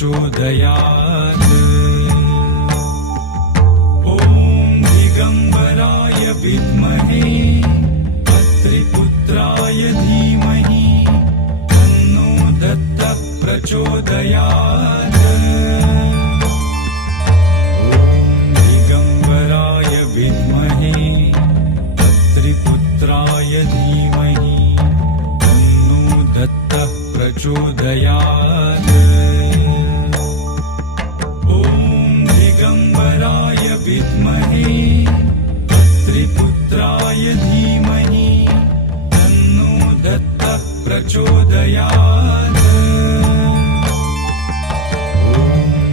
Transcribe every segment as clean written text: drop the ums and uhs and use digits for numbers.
प्रचोदयात्। ॐ दिगम्बराय विद्महे अत्रिपुत्राय धीमहि तन्नो दत्तः प्रचोदयात्। पुत्राय धीमहि तन्नो दत्तः प्रचोदयात्। ॐ दिगम्बराय विद्महे अत्रिपुत्राय धीमहि तन्नो दत्तः प्रचोदयात्। ॐ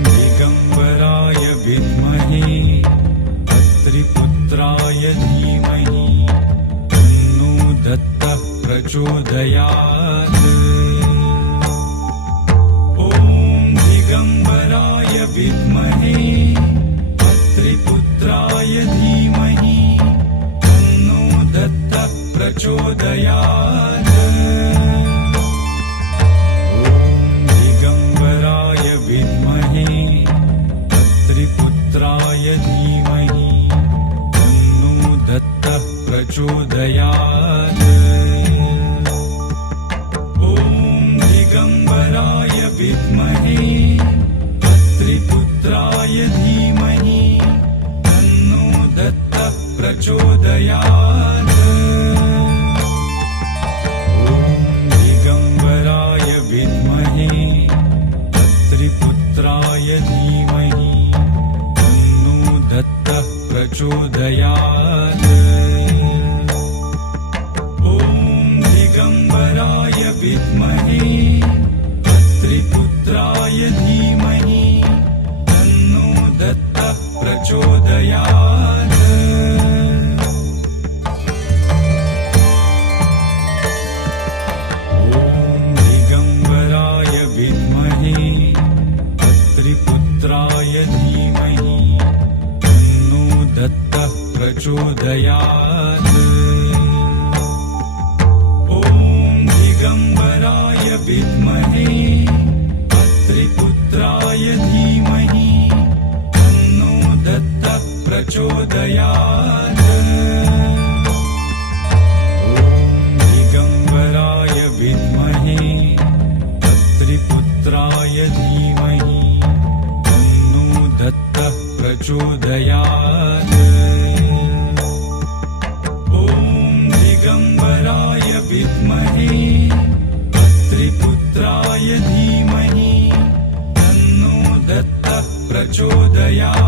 दिगम्बराय विद्महे अत्रिपुत्राय धीमहि दत्तः प्रचोदयात्। ॐ दिगम्बराय विद्महे अत्रिपुत्राय धीमहि तन्नो दत्तः प्रचोदयात्। ॐ दिगम्बराय विद्महे अत्रिपुत्राय धीमहि तन्नो दत्तः प्रचोदयात्। ॐ दिगम्बराय विद्महे अत्रिपुत्राय धीमहि तन्नो दत्तः प्रचोदयात्। ॐ दिगम्बराय विद्महे अत्रिपुत्राय धीमहि तन्नो दत्तः प्रचोदयात्। दिगम्बराय विद्महे अत्रिपुत्राय धीमहि तन्नो दत्तः प्रचोदयात्। ॐ दिगम्बराय विद्महे अत्रिपुत्राय धीमहि तन्नो दत्तः प्रचोदयात्। दिगम्बराय विद्महे अत्रिपुत्राय धीमहि तन्नो दत्तः प्रचोदयात्। ॐ दिगम्बराय विद्महे अत्रिपुत्राय धीमहि तन्नो दत्तः प्रचोदयात्। ॐ दिगम्बराय विद्महे अत्रिपुत्राय धीमहि तन्नो दत्तः प्रचोदयात्।